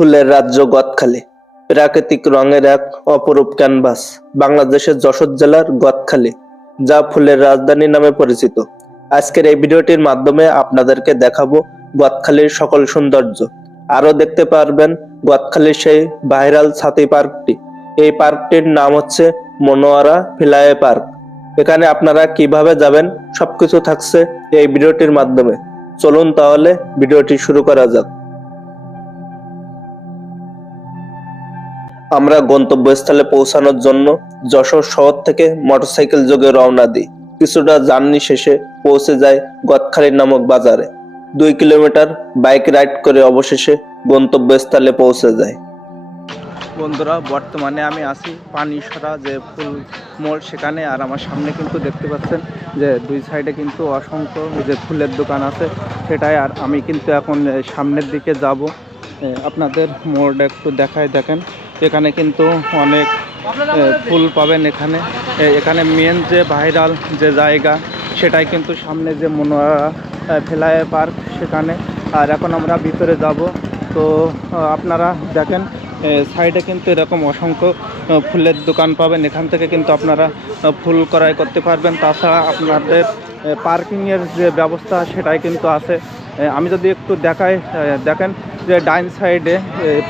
ফুলের রাজ্য গদখালি। প্রাকৃতিক রঙের এক অপরূপ ক্যানভাস বাংলাদেশের যশোর জেলার গদখালি, যা ফুলের রাজধানী নামে পরিচিত। আজকের এই ভিডিওটির মাধ্যমে আপনাদেরকে দেখাবো গদখালির সকল সৌন্দর্য। আরও দেখতে পারবেন গদখালির সেই ভাইরাল ছাতি পার্কটি। এই পার্কটির নাম হচ্ছে মনোয়ারা ফিলায়ে পার্ক। এখানে আপনারা কীভাবে যাবেন সবকিছু থাকছে এই ভিডিওটির মাধ্যমে। চলুন তাহলে ভিডিওটি শুরু করা যাক। আমরা গন্তব্যস্থলে পৌঁছানোর জন্য যশোর শহর থেকে মোটরসাইকেল যোগে রওনা দিই। কিছুটা জার্নি শেষে পৌঁছে যায় গদখালি নামক বাজারে। দুই কিলোমিটার বাইক রাইড করে অবশেষে গন্তব্যস্থলে পৌঁছে যায় বন্ধুরা, বর্তমানে আমি আছি পানিসরা যে ফুল মোড় সেখানে, আর আমার সামনে কিন্তু দেখতে পাচ্ছেন যে দুই সাইডে কিন্তু অসংখ্য যে ফুলের দোকান আছে সেটাই। আর আমি কিন্তু এখন সামনের দিকে যাব। আপনাদের মোড়টা একটু দেখায় দেখেন। এখানে কিন্তু অনেক ফুল পাবেন এখানে। এখানে মেন যে ভাইরাল যে জায়গা, সেটাই কিন্তু সামনে যে মনোয়ারা ফেলায় পার্ক সেখানে। আর এখন আমরা ভিতরে যাব। তো আপনারা দেখেন সাইডে কিন্তু এরকম অসংখ্য ফুলের দোকান পাবেন। এখান থেকে কিন্তু আপনারা ফুল ক্রয় করতে পারবেন। তাছাড়া আপনাদের পার্কিংয়ের যে ব্যবস্থা, সেটাই কিন্তু আছে। আমি যদি একটু দেখাই দেখেন যে ডাইন সাইডে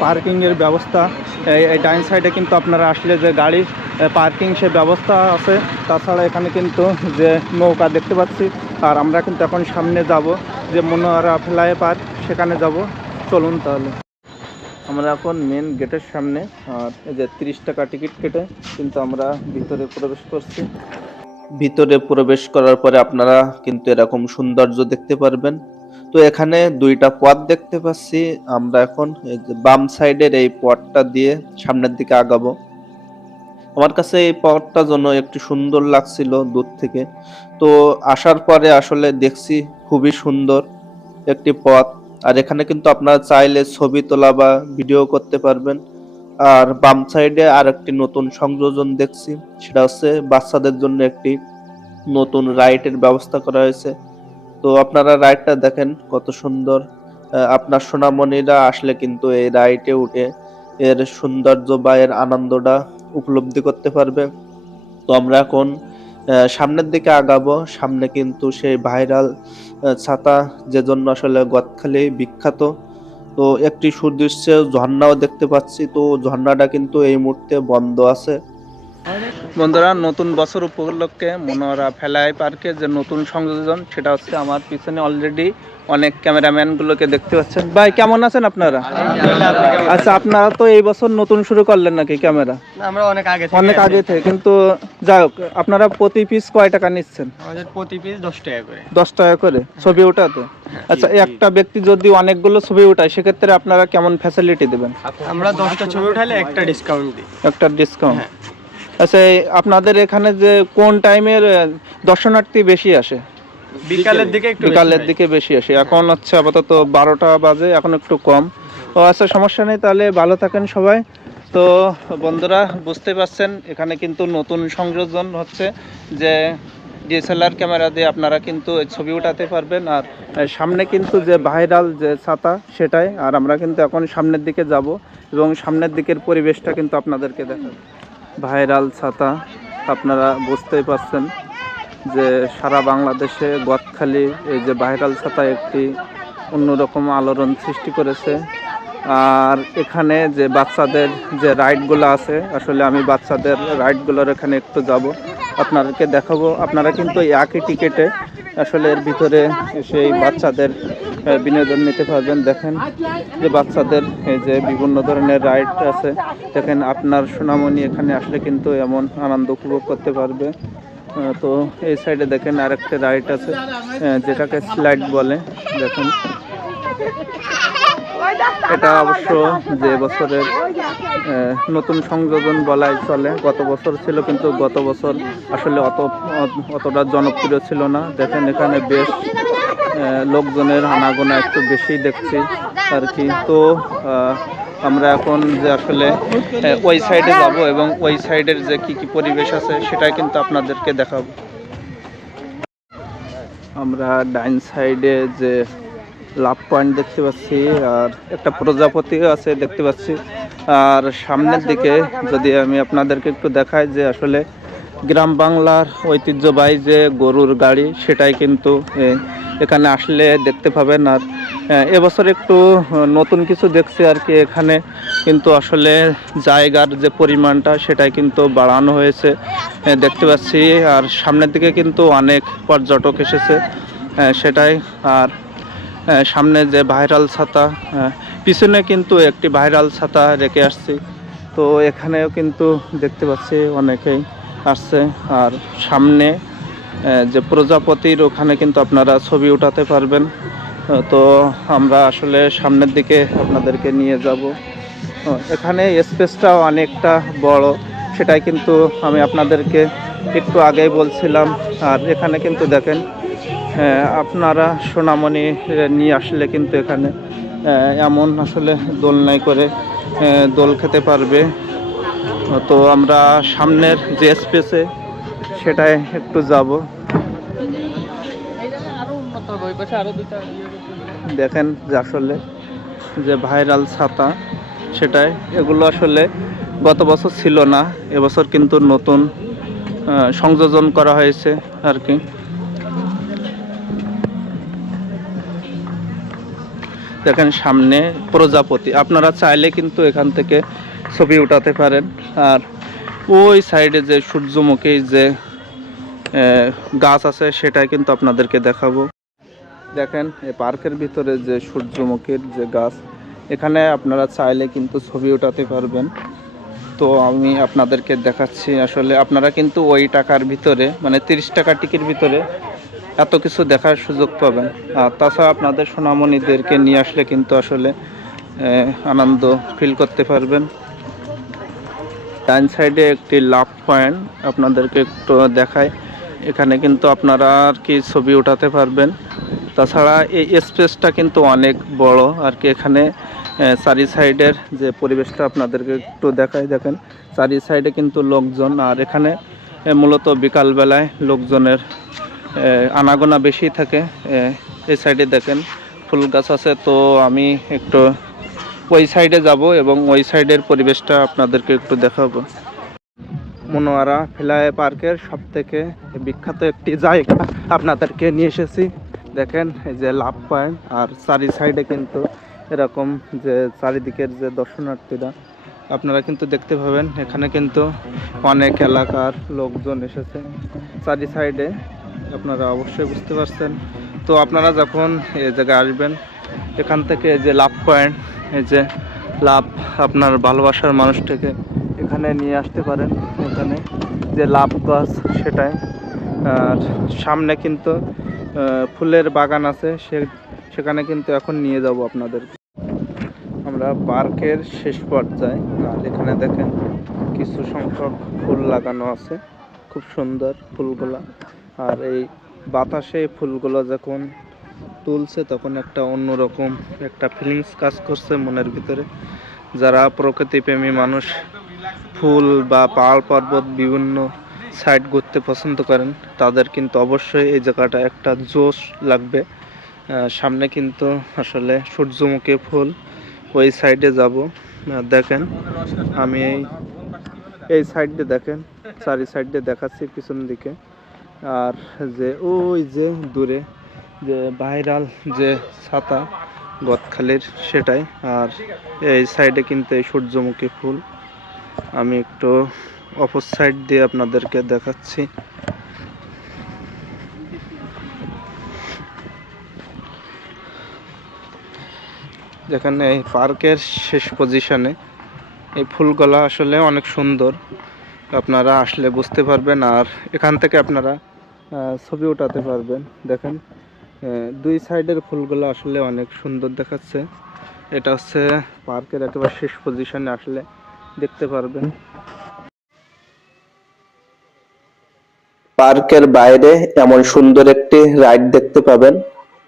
পার্কিংয়ের ব্যবস্থা এই ডাইন সাইডে কিন্তু আপনারা আসলে যে গাড়ি পার্কিং সে ব্যবস্থা আছে। তাছাড়া এখানে কিন্তু যে নৌকা দেখতে পাচ্ছি, আর আমরা কিন্তু এখন সামনে যাব যে মনোয়ারা ফ্লাই পার্ক, সেখানে যাব। চলুন তাহলে। আমরা এখন মেন গেটের সামনে, আর এই যে তিরিশ টাকা টিকিট কেটে কিন্তু আমরা ভিতরে প্রবেশ করছি। ভিতরে প্রবেশ করার পরে আপনারা কিন্তু এরকম সৌন্দর্য দেখতে পারবেন। তো এখানে দুইটা পথ দেখতে পাচ্ছি। আমরা এখন বাম সাইডের এই পথটা দিয়ে সামনের দিকে আগাবো। আমার কাছে এই পথটা যেন একটু সুন্দর লাগছিল দূর থেকে। তো আসার পরে আসলে দেখছি খুবই সুন্দর একটি পথ। আর এখানে কিন্তু আপনারা চাইলে ছবি তোলা বা ভিডিও করতে পারবেন। আর বাম সাইডে আর একটি নতুন সংযোজন দেখছি। সেটা হচ্ছে বাচ্চাদের জন্য একটি নতুন রাইডের ব্যবস্থা করা হয়েছে। তো আপনারা রাইডটা দেখেন কত সুন্দর। আপনার সোনামণিরা আসলে কিন্তু এই রাইডে উঠে এর সৌন্দর্য বা এর আনন্দটা উপলব্ধি করতে পারবে। তো আমরা এখন সামনের দিকে আগাবো। সামনে কিন্তু সেই ভাইরাল ছাতা যে জন্য আসলে গদখালি বিখ্যাত। তো একটি সুদৃশ্য ঝর্ণাও দেখতে পাচ্ছি। তো ঝর্ণাটা কিন্তু এই মুহূর্তে বন্ধ আছে। বন্ধুরা নতুন বছর উপলক্ষে মনোহরা ফেলাই পার্কে যে নতুন সংযোজন সেটা হচ্ছে আমার পিছনে অলরেডি অনেক ক্যামেরাম্যান গুলোকে দেখতে পাচ্ছেন। ভাই কেমন আছেন আপনারা? আচ্ছা আপনারা তো এই বছর নতুন শুরু করলেন নাকি ক্যামেরা? আমরা অনেক আগে থেকে অনেক আগে থেকে কিন্তু যাই হোক আপনারা প্রতি পিস কয় টাকা নিচ্ছেন? আমাদের প্রতি পিস দশ টাকা করে। দশ টাকা করে ছবি ওঠাতে? আচ্ছা একটা ব্যক্তি যদি অনেকগুলো ছবি উঠায় সেক্ষেত্রে আপনারা কেমন ফ্যাসিলিটি দেবেন? আমরা দশটা ছবি উঠালে একটা ডিসকাউন্ট দিই। একটা ডিসকাউন্ট হ্যাঁ। আচ্ছা আপনাদের এখানে যে কোন টাইমের দর্শনার্থী বেশি আসে? বিকালের দিকে একটু বিকালের দিকে বেশি আসে। এখন হচ্ছে আপাতত বারোটা বাজে এখন একটু কম। ও আচ্ছা সমস্যা নেই তাহলে ভালো থাকেন সবাই। তো বন্ধুরা বুঝতে পারছেন এখানে কিন্তু নতুন সংযোজন হচ্ছে যে ডিএসএলআর ক্যামেরা দিয়ে আপনারা কিন্তু ছবি উঠাতে পারবেন। আর সামনে কিন্তু যে ভাইরাল যে ছাতা সেটাই। আর আমরা কিন্তু এখন সামনের দিকে যাব এবং সামনের দিকের পরিবেশটা কিন্তু আপনাদেরকে দেখাবো। ভাইরাল ছাতা, আপনারা বুঝতেই পারছেন যে সারা বাংলাদেশে গদখালি এই যে ভাইরাল ছাতা একটি অন্যরকম আলোড়ন সৃষ্টি করেছে। আর এখানে যে বাচ্চাদের যে রাইডগুলো আছে, আসলে আমি বাচ্চাদের রাইডগুলোর এখানে একটু যাব, আপনাদেরকে দেখাবো। আপনারা কিন্তু একই টিকেটে আসলে এর ভিতরে সেই বাচ্চাদের বিনোদন নিতে পারবেন। দেখেন যে বাচ্চাদের এই যে বিভিন্ন ধরনের রাইড আছে। দেখেন আপনার সোনামণি এখানে আসলে কিন্তু এমন আনন্দ উপভোগ করতে পারবে। তো এই সাইডে দেখেন আরেকটা রাইড আছে যেটাকে স্লাইড বলে। দেখেন। এটা অবশ্য যে বছরের নতুন সংযোজন বলাই চলে। গত বছর ছিল কিন্তু গত বছর আসলে অত অত- অতটা জনপ্রিয় ছিল না। দেখেন এখানে বেশ লোকজনের আনাগোনা একটু বেশি দেখছি আর কি তো আমরা এখন যে আসলে ওই সাইডে যাব এবং ওই সাইডের যে কি কি পরিবেশ আছে সেটাই কিন্তু আপনাদেরকে দেখাবো। আমরা ডাইন সাইডে যে লাভ পয়েন্ট দেখতে পাচ্ছি, আর একটা প্রজাপতিও আছে দেখতে পাচ্ছি। আর সামনের দিকে যদি আমি আপনাদেরকে একটু দেখাই যে আসলে গ্রাম বাংলার ঐতিহ্যবাহী যে গরুর গাড়ি, সেটাই কিন্তু এখানে আসলে দেখতে পাবেন। আর এবছর একটু নতুন কিছু দেখছি আর কি। এখানে কিন্তু আসলে জায়গার যে পরিমাণটা, সেটাই কিন্তু বাড়ানো হয়েছে দেখতে পাচ্ছি। আর সামনের দিকে কিন্তু অনেক পর্যটক এসেছে সেটাই। আর সামনে যে ভাইরাল ছাতা পিছনে কিন্তু একটি ভাইরাল ছাতা রেখে আসছি। তো এখানেও কিন্তু দেখতে পাচ্ছি অনেকেই। আসছে আর সামনে যে প্রজাপতির ওখানে কিন্তু আপনারা ছবি উঠাতে পারবেন। তো আমরা আসলে সামনের দিকে আপনাদেরকে নিয়ে যাব। এখানে স্পেসটাও অনেকটা বড়, সেটাই কিন্তু আমি আপনাদেরকে একটু আগেই বলছিলাম। আর এখানে কিন্তু দেখেন আপনারা সোনামণি নিয়ে আসলে কিন্তু এখানে এমন আসলে দোলনায় করে দোল খেতে পারবে। তো আমরা সামনের যে স্পেসে সেটাই একটু যাব। দেখেন যে আসলে যে ভাইরাল ছাতা সেটাই এগুলো আসলে গত বছর ছিল না, এবছর কিন্তু নতুন সংযোজন করা হয়েছে আর কি। দেখেন সামনে প্রজাপতি, আপনারা চাইলে কিন্তু এখান থেকে ছবি উঠাতে পারেন। আর ওই সাইডে যে সূর্যমুখী যে গাছ আছে, সেটাই কিন্তু আপনাদেরকে দেখাবো। দেখেন এই পার্কের ভিতরে যে সূর্যমুখীর যে গাছ, এখানে আপনারা চাইলে কিন্তু ছবি উঠাতে পারবেন। তো আমি আপনাদেরকে দেখাচ্ছি আসলে, আপনারা কিন্তু ওই টাকার ভিতরে মানে তিরিশ টাকা টিকির ভিতরে এত কিছু দেখার সুযোগ পাবেন। আর তাছাড়া আপনাদের সোনামণিদেরকে নিয়ে আসলে কিন্তু আসলে আনন্দ ফিল করতে পারবেন। ডাইন সাইডে একটি লাভ পয়েন্ট আপনাদেরকে একটু দেখায় এখানে কিন্তু আপনারা আর কি ছবি উঠাতে পারবেন। তাছাড়া এই স্পেসটা কিন্তু অনেক বড়। আর কি এখানে চারি সাইডের যে পরিবেশটা আপনাদেরকে একটু দেখাই। দেখেন, চারি সাইডে কিন্তু লোকজন, আর এখানে মূলত বিকালবেলায় লোকজনের আনাগোনা বেশি থাকে। এই সাইডে দেখেন, ফুল গাছ আছে। তো আমি একটু ওই সাইডে যাব এবং ওই সাইডের পরিবেশটা আপনাদেরকে একটু দেখাবো। মনোয়ারা ফিলায় পার্কের সব থেকে বিখ্যাত একটি জায়গা আপনাদেরকে নিয়ে এসেছি। দেখেন, এই যে লাভ পয়েন্ট আর চারি সাইডে কিন্তু এরকম যে চারিদিকের যে দর্শনার্থীরা, আপনারা কিন্তু দেখতে পাবেন। এখানে কিন্তু অনেক এলাকার লোকজন এসেছে। চারি সাইডে আপনারা অবশ্যই বুঝতে পারছেন। তো আপনারা যখন এই জায়গায় আসবেন, এখান থেকে যে লাভ পয়েন্ট এই যে লাভ আপনার ভালোবাসার মানুষটাকে এখানে নিয়ে আসতে পারেন এখানে। যে লাভ গাছ সেটাই। আর সামনে কিন্তু ফুলের বাগান আছে, সে, সেখানে কিন্তু এখন নিয়ে যাব আপনাদের। আমরা পার্কের শেষ পর্যায়ে, আর এখানে দেখেন কিছু সংখ্যক ফুল লাগানো আছে। খুব সুন্দর ফুলগুলা। আর এই বাতাসে ফুলগুলো যখন তুলছে, তখন একটা অন্যরকম একটা ফিলিংস কাজ করছে মনের ভিতরে। যারা প্রকৃতিপ্রেমী মানুষ, ফুল বা পাহাড় পর্বত বিভিন্ন সাইড ঘুরতে পছন্দ করেন, তাদের কিন্তু অবশ্যই এই জায়গাটা একটা জোশ লাগবে। সামনে কিন্তু আসলে সূর্যমুখী ফুল ওই সাইডে যাব। দেখেন, আমি এই এই সাইডে দেখেন, চারি সাইডে দেখাচ্ছি পিছন দিকে। আর যে ওই যে দূরে যে ভাইরাল যে ছাতা, গদখালির সেটাই। আর এই সাইডে কিন্তু এই সূর্যমুখী ফুল। আমি একটু অপর সাইড দিয়ে আপনাদেরকে দেখাচ্ছি। যেখানে এই পার্কের শেষ পজিশনে এই ফুলগুলা আসলে অনেক সুন্দর। আপনারা আসলে বুঝতে পারবেন, আর এখান থেকে আপনারা ছবি ওঠাতে পারবেন। দেখেন দুই সাইডের ফুলগুলো আসলে অনেক সুন্দর দেখাচ্ছে। এটা হচ্ছে পার্কের একেবারে শেষ পজিশনে আসলে দেখতে পারবেন। পার্কের বাইরে এমন সুন্দর একটি রাইড দেখতে পাবেন।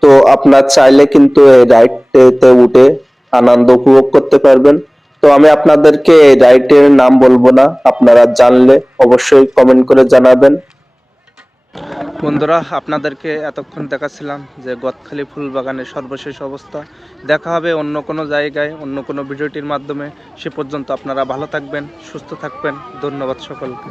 তো আপনার চাইলে কিন্তু এই রাইডটিতে উঠে আনন্দ উপভোগ করতে পারবেন। তো আমি আপনাদেরকে এই রাইডের নাম বলব না, আপনারা জানলে অবশ্যই কমেন্ট করে জানাবেন। বন্ধুরা, আপনাদেরকে এতক্ষণ দেখাচ্ছিলাম যে গদখালি ফুল বাগানের সর্বশেষ অবস্থা। দেখা হবে অন্য কোনো জায়গায়, অন্য কোনো ভিডিওটির মাধ্যমে। সে পর্যন্ত আপনারা ভালো থাকবেন, সুস্থ থাকবেন। ধন্যবাদ সকলকে।